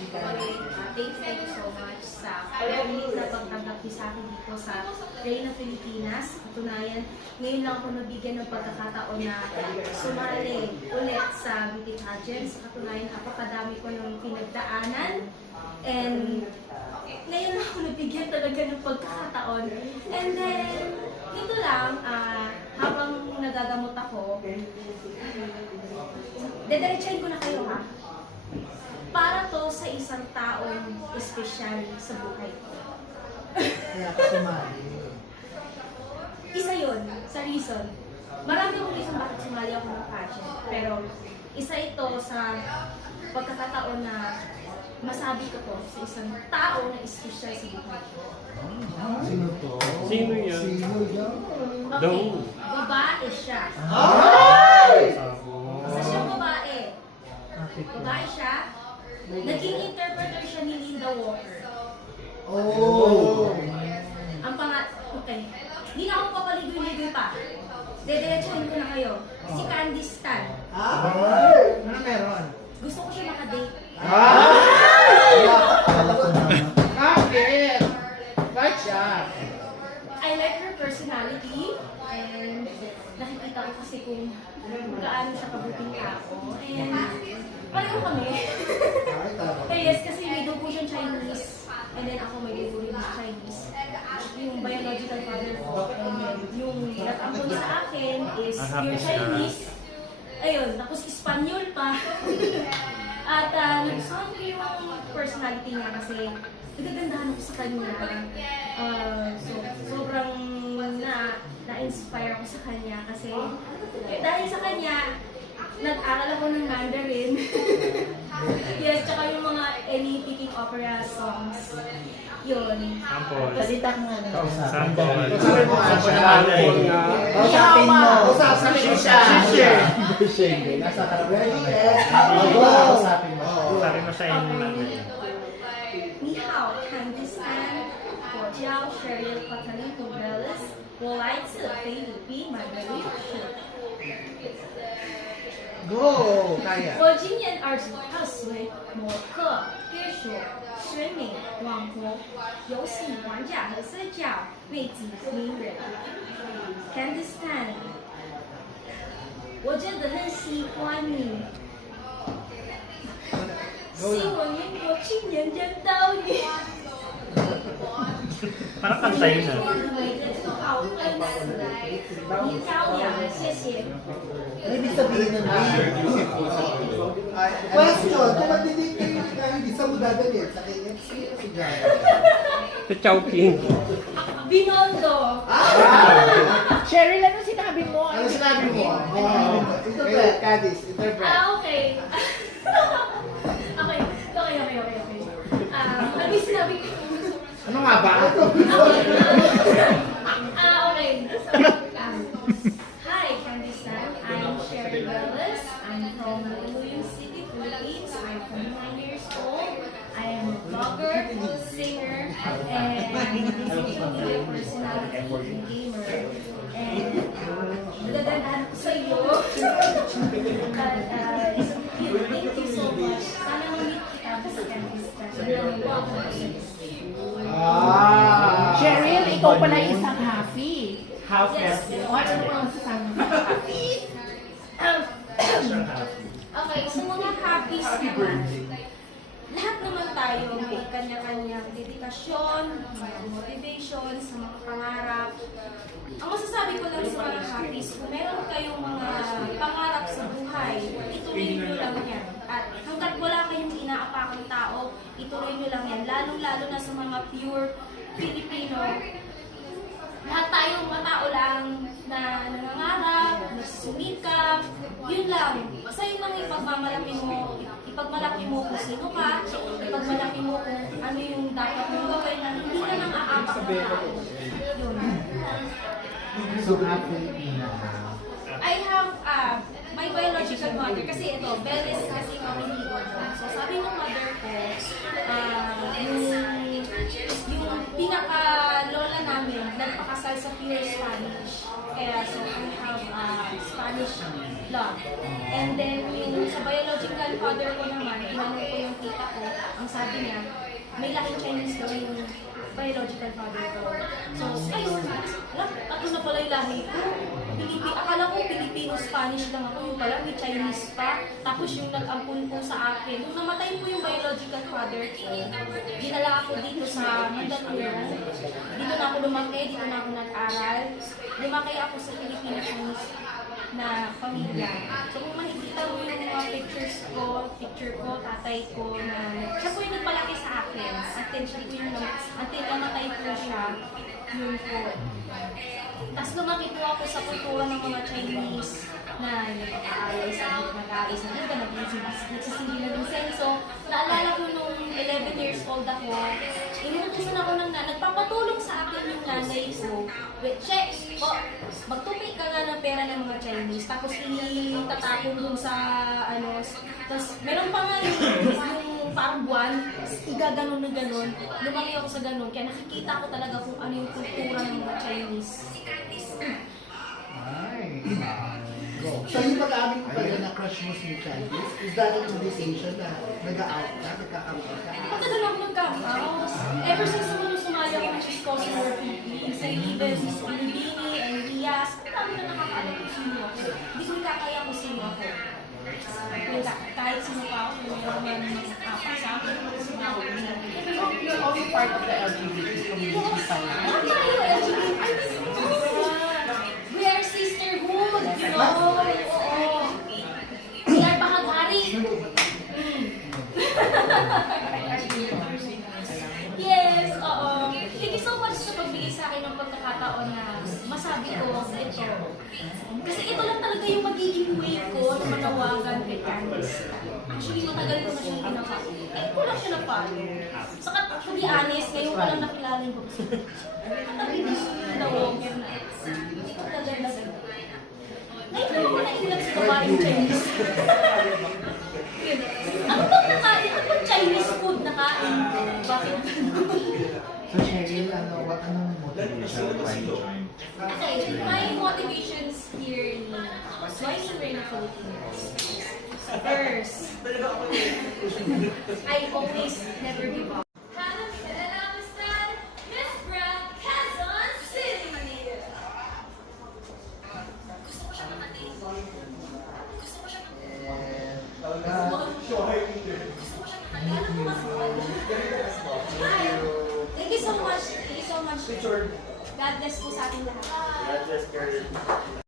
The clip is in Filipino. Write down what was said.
Okay, thank you so much sa pag-ibig na pagtanggap niyo sa akin dito sa Reina Pilipinas. Katunayan, ngayon lang ako nabigyan ng pagkakataon na sumali ulit sa beauty pageant. Sa katunayan, napakadami ko ng pinagdaanan. And ngayon lang ako nabigyan talaga ng pagkakataon. And then, ito lang, habang nagagamot ako, dediretsahin ko na kayo ha. Para to sa isang taong espesyal sa buhay ko. Kaya ka sumali. Isa yun, sa reason. Marami akong reason bakit sumali ako ng pageant. Pero isa ito sa pagkakataon na masabi ko to sa isang tao na espesyal sa buhay ko. Sino to? Sino yan? Sino yan? Okay, babae siya. Ay! Isa siyang babae. Bakit to? Babae siya. Naging interpreter siya ni Linda Walker. Oh! Ang okay. Hindi na ako papaligoy-ligoy pa. Dediretsahin ko na kayo. Si Candice Tan. Ay! Ano meron? Gusto ko siya makadate. Ay! Akala ko naman. Bakit? Bakit siya? I like her personality. And nakikita ko kasi kung gaano siya kabuting tao. And pareho kami. Ay, tama. Pero yes, kasi may dugo siyang Chinese. And then ako may dugo rin sa Chinese. Yung biological father ko. And then yung nag-ampon sa akin is pure Chinese. Ayun, tapos Espanyol pa. At nagustuhan ko yung personality niya kasi nagagandahan ako sa kanya. Sobrang na-inspire ako sa kanya kasi dahil sa kanya, nag-aral ako ng Mandarin. Yes, tsaka yung mga any picking opera songs. Yun. Sample. Salita ka nga na. Sample. Kausapin mo nga siya. Kausapin mo. Kausapin mo siya. Shenge. Nasa Caribbean. Kausapin mo. Sabi mo sa inyo namin. 你好，看第三，我叫 Cheryl Catalin Morales，我来自菲律宾马德里市。 Go! Kaya. 我今年22岁，模特、歌手、选美、网红、游戏玩家和社交媒体名人。Candice Tan，我真的很喜欢你，希望我今年见到你。 Parang kanta yun ah. 好粉丝，你漂亮，谢谢。 Ano ibig sabihin ng question, kung magdidate kayo ni Kaya, hindi sa mo dadalhin sa KFC o si Jaya? Sa Chowking. Binondo. Cheryl, ano sinabi mo? Ano sinabi mo? Interpret, Cadis, interpret. Okay. Okay. Ano yung sinabi ko? Ano nga ba? Okay. Hi, Candice Tan. I'm Cheryl Morales. I'm from Iloilo City, Philippines. I'm 29 years old. I am a blogger, singer, and social media personality and gamer. And nagagandahan ko sa iyo. But thank you so much. Sana mamit kita sa Candice Tan. Cheryl, ikaw pala isang happy. Half Yes. O ano naman masasabi mo sa happy? Okay, sa mga hobbies naman, lahat naman tayo may kanya-kanyang dedikasyon, may motivation sa mga pangarap. Ang masasabi ko lang sa mga hobbies, kung meron kayong mga pangarap sa buhay, ituloy nyo lang yan. At hanggat wala kayong inaapakang tao, ituloy nyo lang yan. Lalong-lalo na sa mga pure Filipino. Lahat tayong matao lang na nangangarap, nagsumikap, yun lang. Sa'yo lang ipagmalaki mo kung sino ka, ipagmalaki mo kung ano yung dapat mong gawin na hindi ka nang aapak ng tao. Yun. So, Filipina. I have my biological mother, kasi ito, Belis kasi kami ni Gordo. So sabi ng mother ko, yung pinaka-lola namin, nagpakasal sa pure Spanish. Kaya so I have Spanish blood. And then yung sa biological father ko naman, tinanong ko yung tita ko, ang sabi sabi niya, may lahing Chinese daw yung biological father ko. So, ayun, ako na pala yung lahi ko. Akala ko Filipino-Spanish lang ako, yung pala may Chinese pa. Tapos yung nag-ampun po sa akin, nung namatay po yung biological father ko, dinala ako dito sa Mandaluyong. Dito na ako lumaki, dito na ako nag-aral. Lumaki ako sa Filipino-Chinese na pamilya. So kung makikita mo yung mga picture ko, tatay ko, na siya po yung nagpalaki sa akin. Until namatay po siya, yun po. Tapos lumaki po ako sa kultura ng mga Chinese na nag-aalay sa iba, nagsisindi na ng senso. Naalala ko nung 11 years old ako, inutusan ako ng nagpapatulong sa akin yung nanay ko. Check! Magtupi ka nga ng pera ng mga Chinese, tapos itatapon dun sa tapos meron pa nga yung parang buwan, igaganon na ganon. Lumaki ako sa ganon, kaya nakikita ko talaga kung ano yung kultura ng mga Chinese. Ay. So yung pag-amin ko pala na crush mo si Chinese, is that an invitation na nag-out ka, nagkakaroon ka? Matagal ako nagka-house. Ever since naman nung sumali ako ng She's Calling More Philippines, sa even Lubini and Rias, ang dami na nakakaalam kung sino ako. Hindi ko ikakaya kung sino ako. Kahit sino pa ako, kung meron man makapak sa akin, kung sino ako. You're also part of the LGBT community pa na. Ano tayo, LGBT? We are sisterhood, you know? Oo. We are bahaghari. Yes, oo. Thank you so much sa pagbigay sa akin ng pagkakataon na masabi ko ito. Kasi ito lang talaga yung magiging way ko na manawagan kay Candice. Actually, matagal ko na siyang pinaka-follow. Ko lang siya na-follow. Saka, to be honest, ngayon ko lang nakilala yung book. Nakabili yung na-walker na. Ito talaga. Ngayon lang ako na-inlove sa babaeng Chinese. Ano bang nakain? Ano bang Chinese food nakain? Bakit? So Cheryl, anong motivation why you joined? Okay, my motivations here in joining Reina Filipinas. First, I always never give up. Miss Brad, Quezon City! Thank you so much. Thank you so much. God bless po sa ating lahat.